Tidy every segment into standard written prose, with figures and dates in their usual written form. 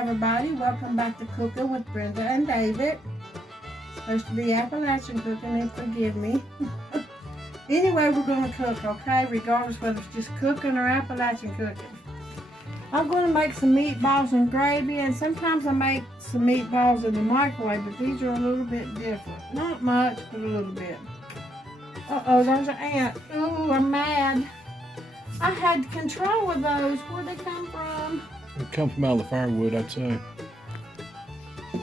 everybody. Welcome back to Cooking with Brenda and David. It's supposed to be Appalachian cooking, and forgive me. Anyway, we're going to cook, okay? Regardless whether it's just cooking or Appalachian cooking. I'm going to make some meatballs and gravy, and sometimes I make some meatballs in the microwave, but these are a little bit different. Not much, but a little bit. Uh-oh, there's an ant. Ooh, I'm mad. I had control of those. Where'd they come from? They come from out of the firewood, I'd say. Well,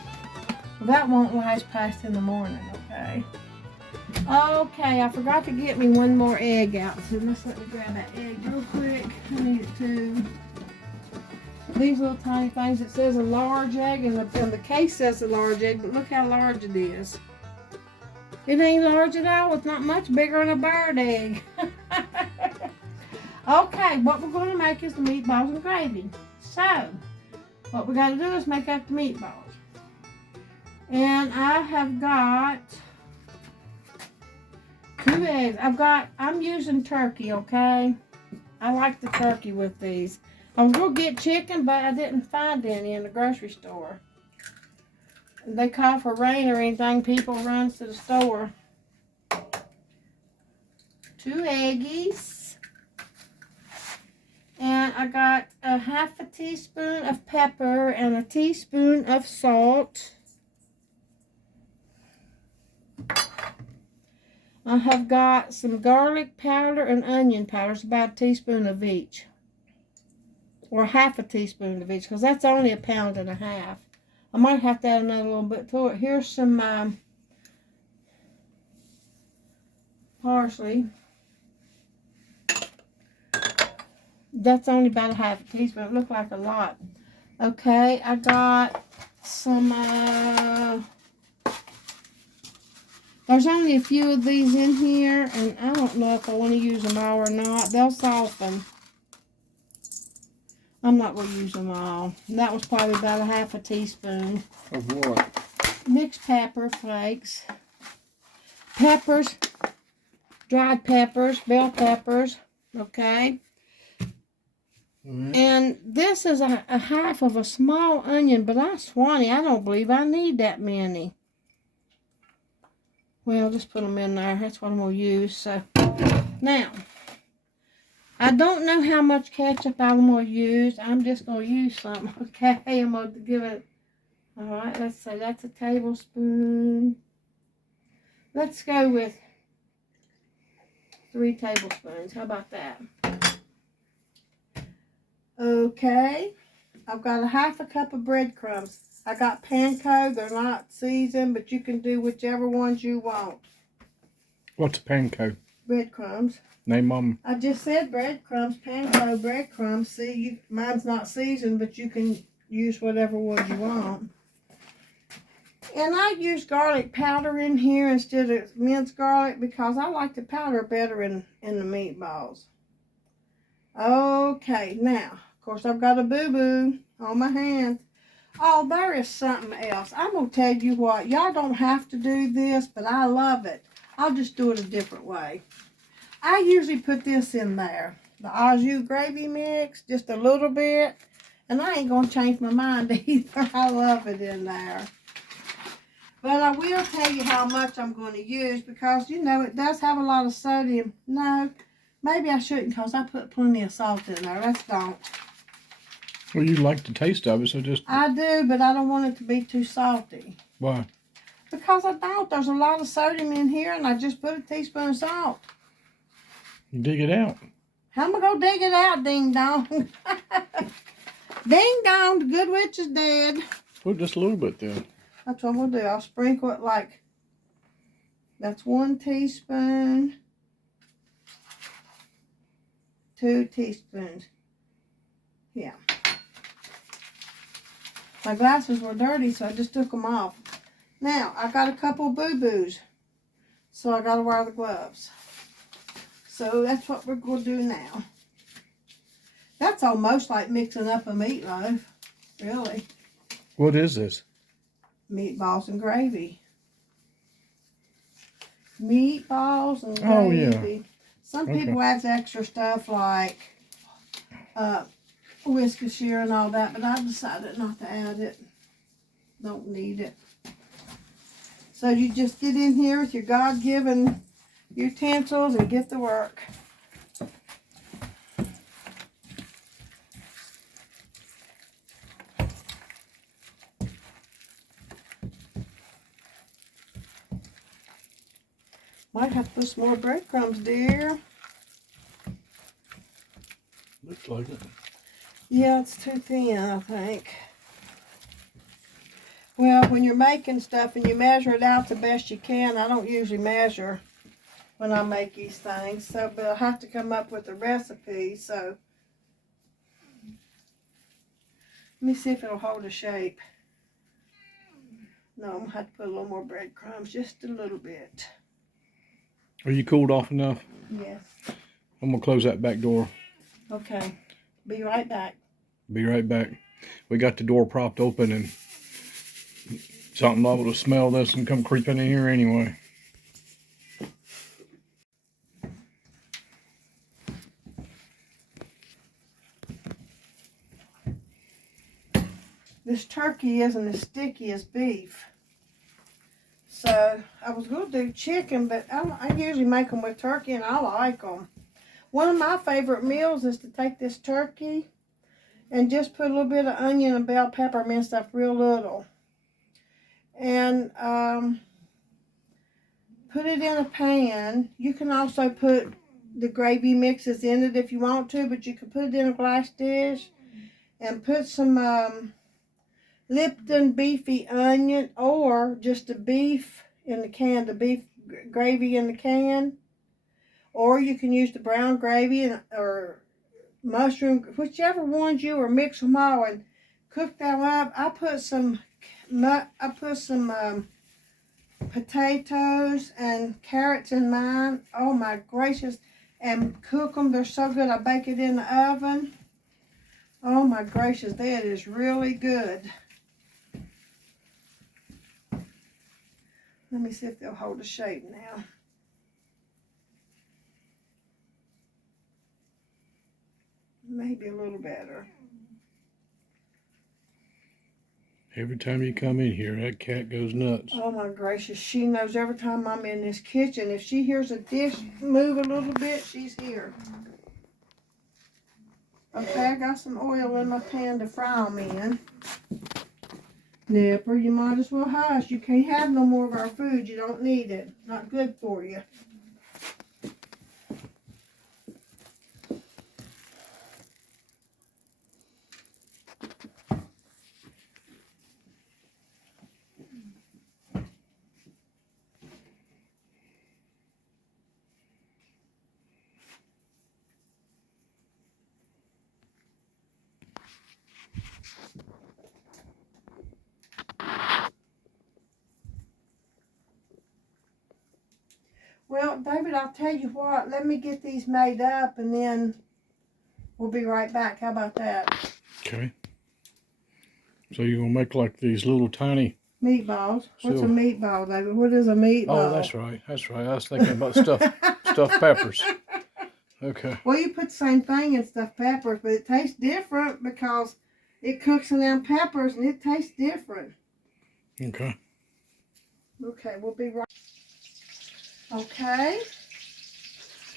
that won't last past in the morning, okay? Okay, I forgot to get me one more egg out, so let's let me grab that egg real quick. I need it too. These little tiny things, it says a large egg, and the case says a large egg, but look how large it is. It ain't large at all. It's not much bigger than a bird egg. Okay, what we're going to make is the meatballs and gravy. So, what we got to do is make up the meatballs. And I have got 2 eggs. I'm using turkey, okay? I like the turkey with these. I was going to get chicken, but I didn't find any in the grocery store. They call for rain or anything, people run to the store. 2 eggies. And I got a half a teaspoon of pepper and a teaspoon of salt. I have got some garlic powder and onion powder. It's about a teaspoon of each. Or half a teaspoon of each, because that's only 1.5 pounds. I might have to add another little bit to it. Here's some parsley. That's only about a half a teaspoon. It looked like a lot. Okay, I got some, there's only a few of these in here, and I don't know if I want to use them all or not. They'll soften. I'm not going to use them all. And that was probably about a half a teaspoon. Of what? Mixed pepper flakes. Peppers. Dried peppers. Bell peppers. Okay. And this is a half of a small onion, but I'm Swanee. I don't believe I need that many. Well, just put them in there. That's what I'm going to use. So, now, I don't know how much ketchup I'm going to use. I'm just going to use some, okay? I'm going to give it, all right, let's say that's a tablespoon. Let's go with 3 tablespoons. How about that? Okay, I've got a half a cup of breadcrumbs. I got panko. They're not seasoned, but you can do whichever ones you want. What's a panko? Breadcrumbs. Name them. I just said breadcrumbs, panko breadcrumbs. See, mine's not seasoned, but you can use whatever ones you want. And I use garlic powder in here instead of minced garlic because I like the powder better in the meatballs. Okay, now, of course, I've got a boo-boo on my hand. Oh, there is something else. I'm going to tell you what. Y'all don't have to do this, but I love it. I'll just do it a different way. I usually put this in there. The au jus gravy mix, just a little bit. And I ain't going to change my mind either. I love it in there. But I will tell you how much I'm going to use because, you know, it does have a lot of sodium. No, maybe I shouldn't because I put plenty of salt in there. Let's don't. Well, you like the taste of it, so just... I do, but I don't want it to be too salty. Why? Because I don't. There's a lot of sodium in here, and I just put a teaspoon of salt. You dig it out. How am I going to dig it out, ding dong? Ding dong, the good witch is dead. Put just a little bit then. That's what I'm going to do. I'll sprinkle it like, that's 1 teaspoon. 2 teaspoons. Yeah. My glasses were dirty, so I just took them off. Now, I got a couple boo-boos, so I got to wear the gloves. So that's what we're going to do now. That's almost like mixing up a meatloaf, really. What is this? Meatballs and gravy. Meatballs and gravy. Oh, yeah. Some people add extra stuff like Worcestershire and all that, but I decided not to add it. Don't need it. So you just get in here with your God-given utensils and get to work. Might have to put some more breadcrumbs, dear. Looks like it. Yeah, it's too thin, I think. Well, when you're making stuff and you measure it out the best you can, I don't usually measure when I make these things, so but I'll have to come up with a recipe, so let me see if it'll hold a shape. No, I'm gonna have to put a little more breadcrumbs, just a little bit. Are you cooled off enough? Yes. I'm gonna close that back door. Okay. Be right back. Be right back. We got the door propped open and something liable to smell this and come creeping in here anyway. This turkey isn't as sticky as beef. So I was going to do chicken, but I usually make them with turkey and I like them. One of my favorite meals is to take this turkey and just put a little bit of onion and bell pepper minced up real little. And put it in a pan. You can also put the gravy mixes in it if you want to, but you can put it in a glass dish and put some Lipton beefy onion or just the beef in the can, the beef gravy in the can. Or you can use the brown gravy or mushroom, whichever ones you, or mix them all and cook them up. I put some potatoes and carrots in mine. Oh my gracious. And cook them. They're so good. I bake it in the oven. Oh my gracious, that is really good. Let me see if they'll hold a shape now. Maybe a little better. Every time you come in here, that cat goes nuts. Oh my gracious, she knows every time I'm in this kitchen. If she hears a dish move a little bit, she's here. Okay, I got some oil in my pan to fry them in. Nipper, you might as well hush. You can't have no more of our food. You don't need it. Not good for you. Well, David, I'll tell you what. Let me get these made up and then we'll be right back. How about that? Okay. So you're going to make like these little tiny... Meatballs. What's a meatball, David? What is a meatball? Oh, that's right. That's right. I was thinking about stuffed peppers. Okay. Well, you put the same thing in stuffed peppers, but it tastes different because it cooks in them peppers and it tastes different. Okay. Okay, we'll be right. Okay.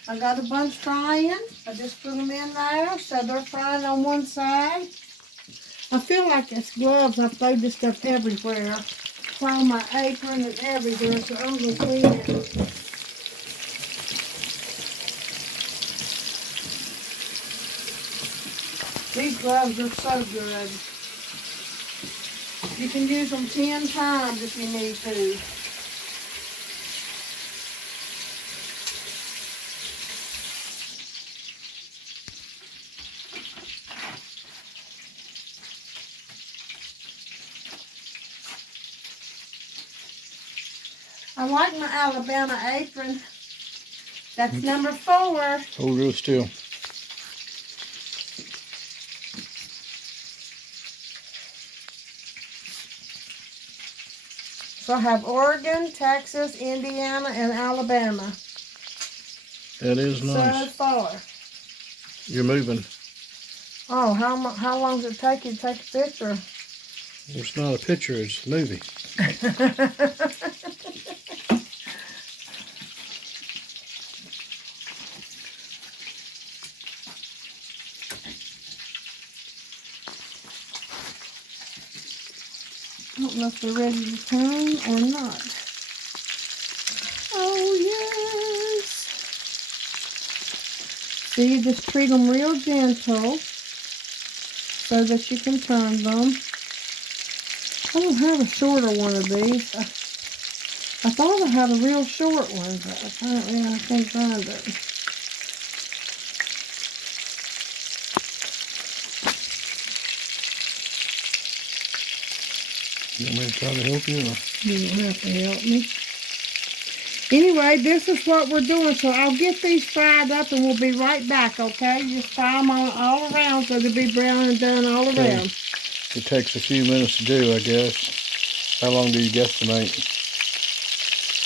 I got a bunch frying. I just put them in there, so they're frying on one side. I feel like it's gloves. I throw this stuff everywhere. It's on my apron and everywhere, so I'm going to clean it. These gloves are so good. You can use them 10 times if you need to. I like my Alabama apron. That's number 4. Hold real still. So I have Oregon, Texas, Indiana, and Alabama. That is nice. So far. You're moving. Oh, how long does it take you to take a picture? It's not a picture, it's a movie. I don't know if they're ready to turn or not. Oh, yes. So you just treat them real gentle so that you can turn them. I don't have a shorter one of these. I thought I had a real short one, but apparently I can't find it. You want me to try to help you? Or? You don't have to help me. Anyway, this is what we're doing. So I'll get these fried up and we'll be right back, okay? Just fry them all around so they'll be brown and done all around. It takes a few minutes to do, I guess. How long do you guesstimate?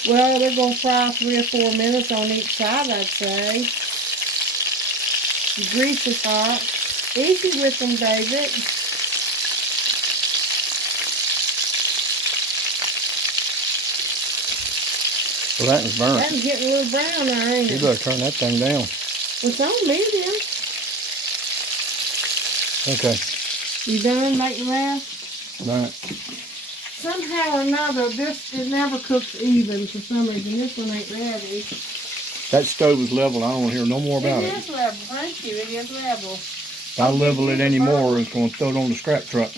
Well, they're going to fry 3 or 4 minutes on each side, I'd say. The grease is hot. Easy with them, David. Well, that was burnt. That's getting a little brown there, ain't You it? better turn that thing down. It's on medium. Okay. You done? Make you laugh? Right. Somehow or another, it never cooks even for some reason. This one ain't ready. That stove is level. I don't want to hear no more about it. It is level. Thank you. It is level. If I level it anymore, it's going to throw it on the scrap truck.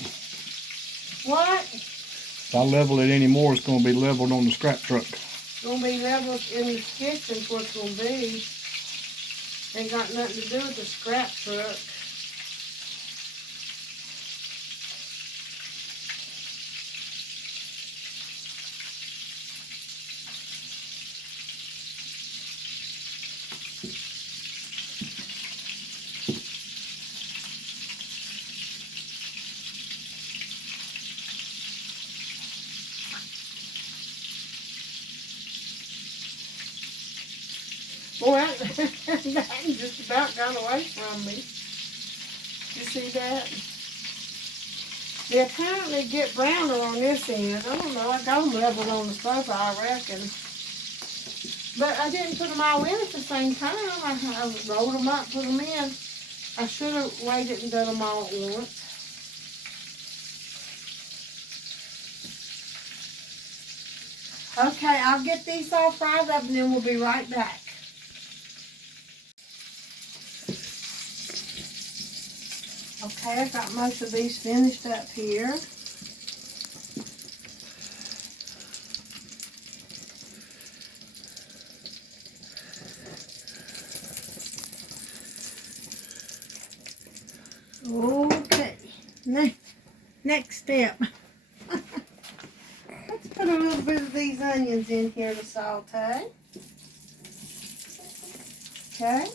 What? If I level it anymore, it's going to be leveled on the scrap truck. It's going to be leveled in the kitchen's what it's going to be. Ain't got nothing to do with the scrap truck. Boy, that just about got away from me. You see that? They apparently get browner on this end. I don't know. I got them leveled on the sofa, I reckon. But I didn't put them all in at the same time. I rolled them up, put them in. I should have waited and done them all at once. Okay, I'll get these all fried up and then we'll be right back. Okay, I got most of these finished up here. Okay, next step. Let's put a little bit of these onions in here to saute. Okay.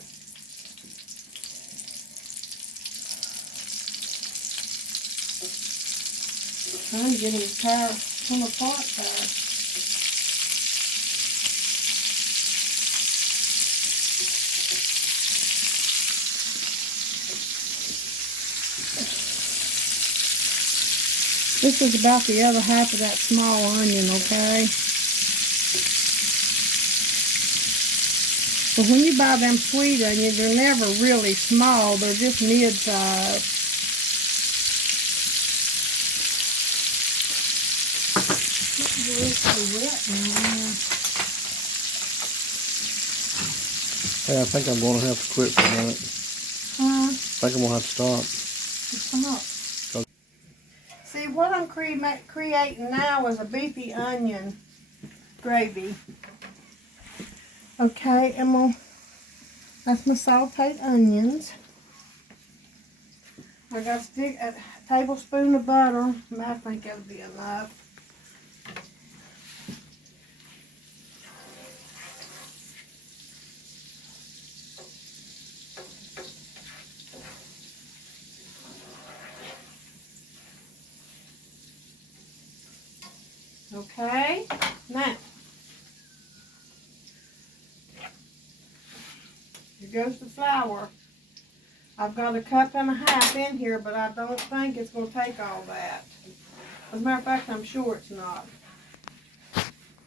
I'm getting tired, pull apart fast. This is about the other half of that small onion, okay? But when you buy them sweet onions, they're never really small. They're just mid-size. This is a little wet now. Hey, I think I'm going to have to quit for a minute. Huh? I think I'm going to have to stop. Stop. See, what I'm creating now is a beefy onion gravy. Okay, that's my sauteed onions. I got a tablespoon of butter. I think that'll be enough. Okay, now, here goes the flour. I've got a cup and a half in here, but I don't think it's going to take all that. As a matter of fact, I'm sure it's not.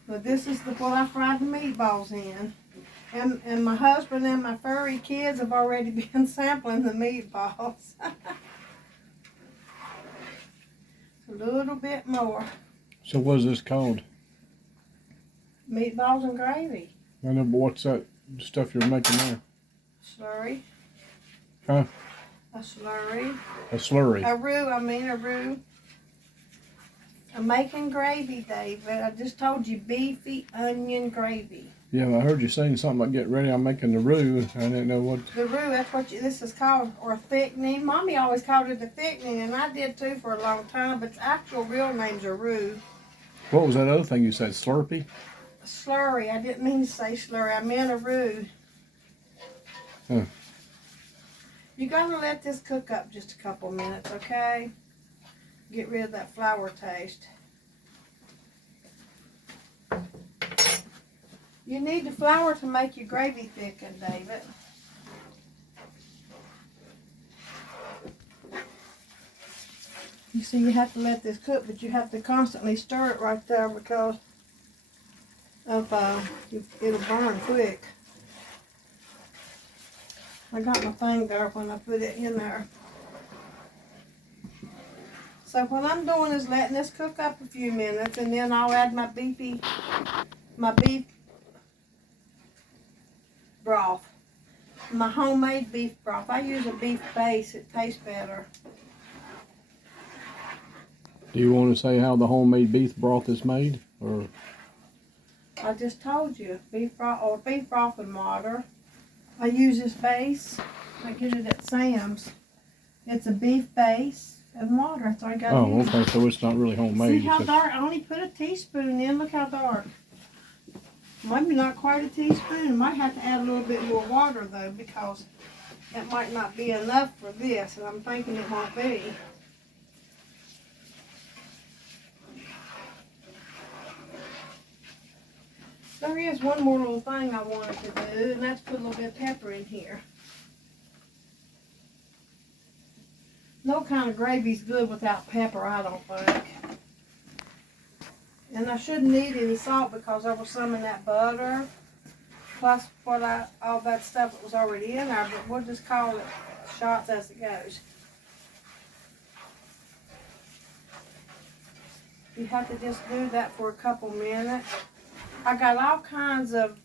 But this is what I fried the meatballs in. And my husband and my furry kids have already been sampling the meatballs. A little bit more. So what is this called? Meatballs and gravy. I know, but what's that stuff you're making there? Slurry. Huh? A slurry. A slurry. A roux. I'm making gravy, David. I just told you beefy onion gravy. Yeah, I heard you saying something about get ready. I'm making the roux. I didn't know what. The roux, that's what this is called, or thickening. Mommy always called it the thickening, and I did too for a long time, but the actual real names are roux. What was that other thing you said? Slurpee? Slurry. I didn't mean to say slurry. I meant a roux. Huh. You gotta let this cook up just a couple minutes, okay? Get rid of that flour taste. You need the flour to make your gravy thicken, David. You see, you have to let this cook, but you have to constantly stir it right there because of it'll burn quick. I got my thing there when I put it in there. So what I'm doing is letting this cook up a few minutes, and then I'll add my beef broth. My homemade beef broth. I use a beef base. It tastes better. Do you want to say how the homemade beef broth is made, or? I just told you, beef broth and water. I use this base. I get it at Sam's. It's a beef base and water. That's all I got to use. Oh, okay. So it's not really homemade. See how dark? I only put a teaspoon in. Look how dark. Maybe not quite a teaspoon. I might have to add a little bit more water though, because it might not be enough for this, and I'm thinking it won't be. There is one more little thing I wanted to do, and that's put a little bit of pepper in here. No kind of gravy's good without pepper, I don't think. And I shouldn't need any salt because there was some in that butter, plus all that stuff that was already in there, but we'll just call it shots as it goes. You have to just do that for a couple minutes. I got all kinds of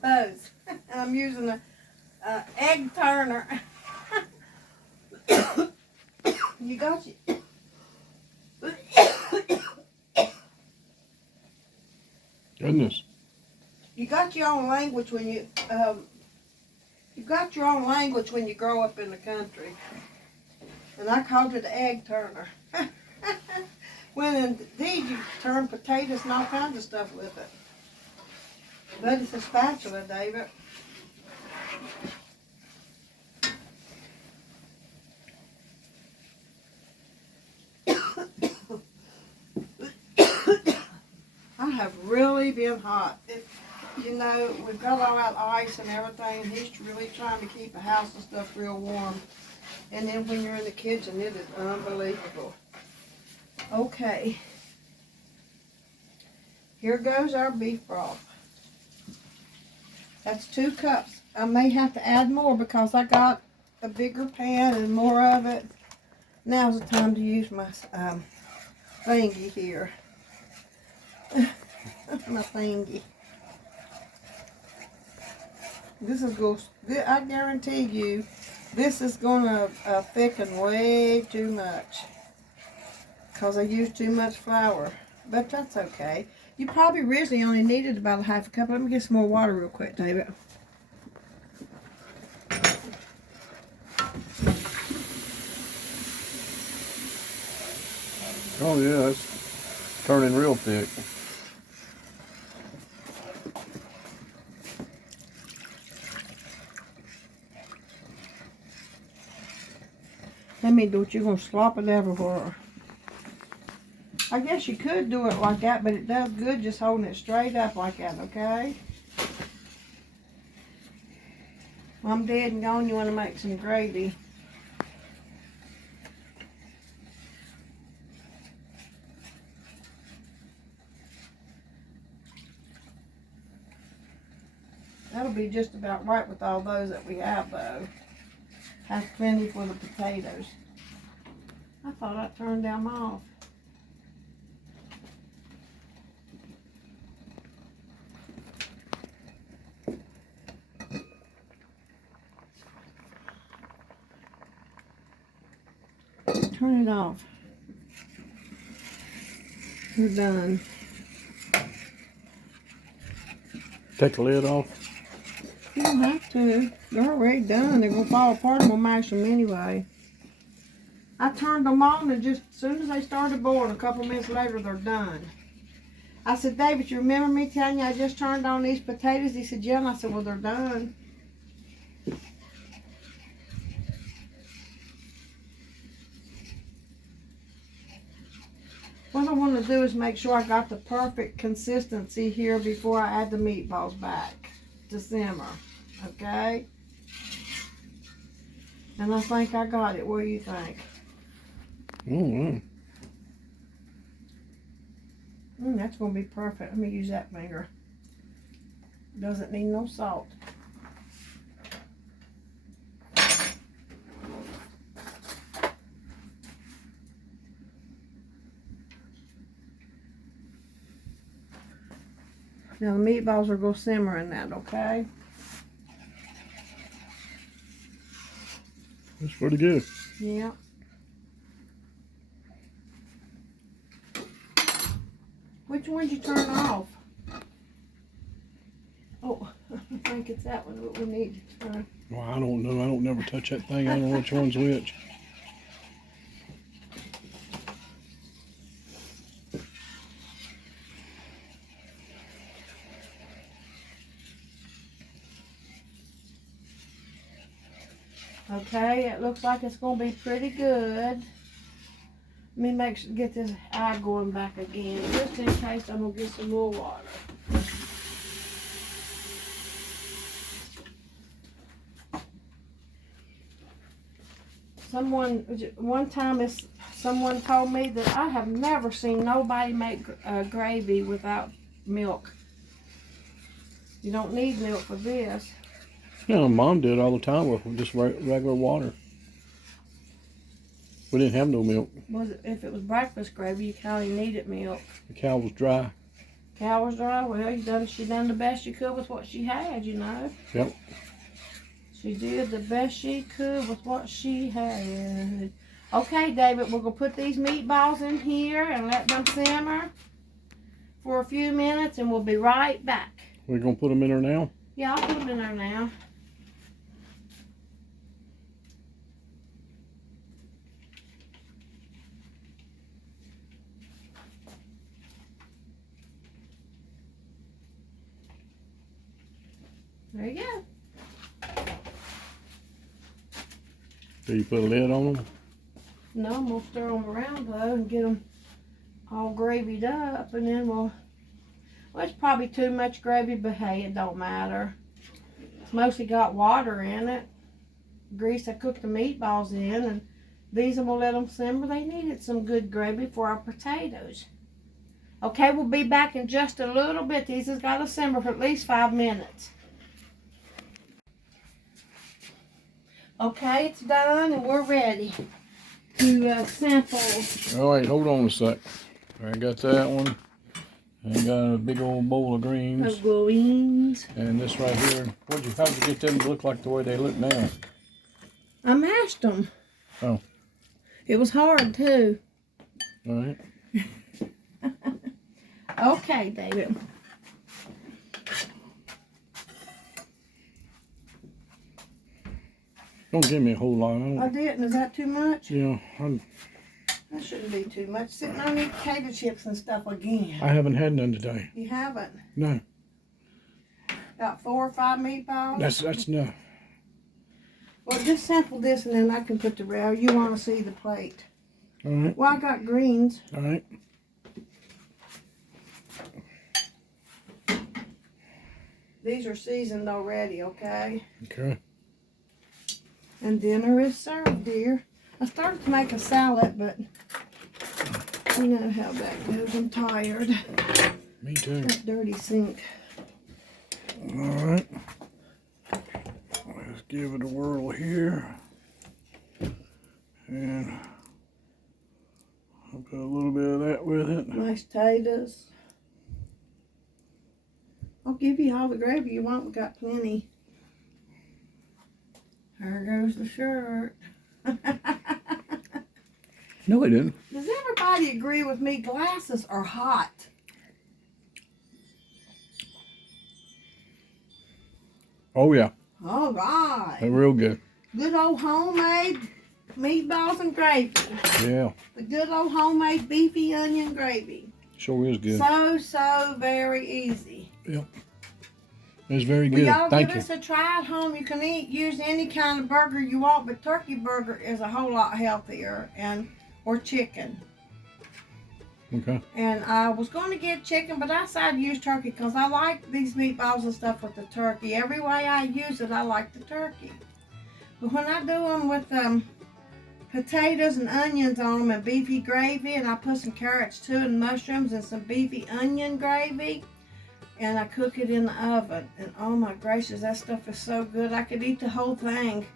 those. I'm using an egg turner. You got your Goodness. You got your own language when you got your own language when you grow up in the country. And I called it the egg turner. When indeed you turn potatoes and all kinds of stuff with it. But it's a spatula, David. I have really been hot. You know, we've got all that ice and everything, and he's really trying to keep the house and stuff real warm. And then when you're in the kitchen, it is unbelievable. Okay. Here goes our beef broth. That's 2 cups. I may have to add more because I got a bigger pan and more of it. Now's the time to use my thingy here. My thingy. This is going. I guarantee you, this is gonna thicken way too much because I used too much flour. But that's okay. You probably originally only needed about a half a cup. Let me get some more water real quick, David. Oh yeah, it's turning real thick. Let me do it. You're gonna slop it everywhere. I guess you could do it like that, but it does good just holding it straight up like that, okay? I'm dead and gone. You want to make some gravy. That'll be just about right with all those that we have, though. Have plenty for the potatoes. I thought I turned them off. Turn it off. We're done. Take the lid off. You don't have to. They're already done. They're going to fall apart and we'll mash them anyway. I turned them on and just as soon as they started boiling, a couple minutes later, they're done. I said, David, you remember me telling you I just turned on these potatoes? He said, yeah. And I said, well, they're done. What I want to do is make sure I got the perfect consistency here before I add the meatballs back to simmer. Okay? And I think I got it. What do you think? That's going to be perfect. Let me use that finger. Doesn't need no salt. Now the meatballs are going to simmer in that, okay? That's pretty good. Yeah. Which one did you turn off? Oh, I think it's that one that we need to turn. Well, I don't know. I don't never touch that thing. I don't know which one's which. Okay, it looks like it's going to be pretty good. Let me get this eye going back again, just in case I'm going to get some more water. One time someone told me that I have never seen nobody make gravy without milk. You don't need milk for this. Yeah, Mom did all the time with just regular water. We didn't have no milk. If it was breakfast gravy, you kind of needed milk. The cow was dry. Cow was dry. Well, she done the best she could with what she had, you know. Yep. She did the best she could with what she had. Okay, David, we're going to put these meatballs in here and let them simmer for a few minutes, and we'll be right back. We're going to put them in there now? Yeah, I'll put them in there now. There you go. So you put a lid on them? No, I'm going to stir them around though and get them all gravied up, and then well, it's probably too much gravy, but hey, it don't matter. It's mostly got water in it. Grease I cooked the meatballs in, and these I'm going to let them simmer. They needed some good gravy for our potatoes. Okay, we'll be back in just a little bit. These has got to simmer for at least 5 minutes. Okay, it's done and we're ready to sample. All right, hold on a sec. I got that one. I got a big old bowl of greens. And this right here. How'd you get them to look like the way they look now? I mashed them. Oh. It was hard too. All right. Okay, David. Don't give me a whole lot. I didn't. Is that too much? Yeah. That shouldn't be too much. Sitting on these potato chips and stuff again. I haven't had none today. You haven't? No. About 4 or 5 meatballs? That's enough. Well, just sample this and then I can put the rest. You want to see the plate. All right. Well, I got greens. All right. These are seasoned already, okay? Okay. And dinner is served, dear. I started to make a salad, but you know how that goes. I'm tired. Me too. That dirty sink. Alright. Let's give it a whirl here. And I'll put a little bit of that with it. Mashed potatoes. I'll give you all the gravy you want. We got plenty. There goes the shirt. No, it didn't. Does everybody agree with me? Glasses are hot. Oh yeah, All right. they're real good. Good old homemade meatballs and gravy. Yeah, The good old homemade beefy onion gravy. sure is good. So very easy. It's very Will good. y'all Thank give you. us a try at home? You can use any kind of burger you want, but turkey burger is a whole lot healthier, or chicken. Okay. And I was going to get chicken, but I decided to use turkey because I like these meatballs and stuff with the turkey. Every way I use it, I like the turkey. But when I do them with potatoes and onions on them and beefy gravy, and I put some carrots too and mushrooms and some beefy onion gravy, and I cook it in the oven. And oh my gracious, that stuff is so good. I could eat the whole thing.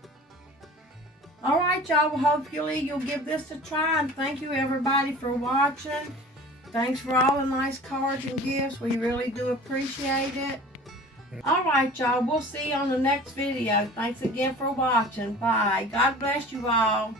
All right, y'all. Well, hopefully you'll give this a try. And thank you, everybody, for watching. Thanks for all the nice cards and gifts. We really do appreciate it. All right, y'all. We'll see you on the next video. Thanks again for watching. Bye. God bless you all.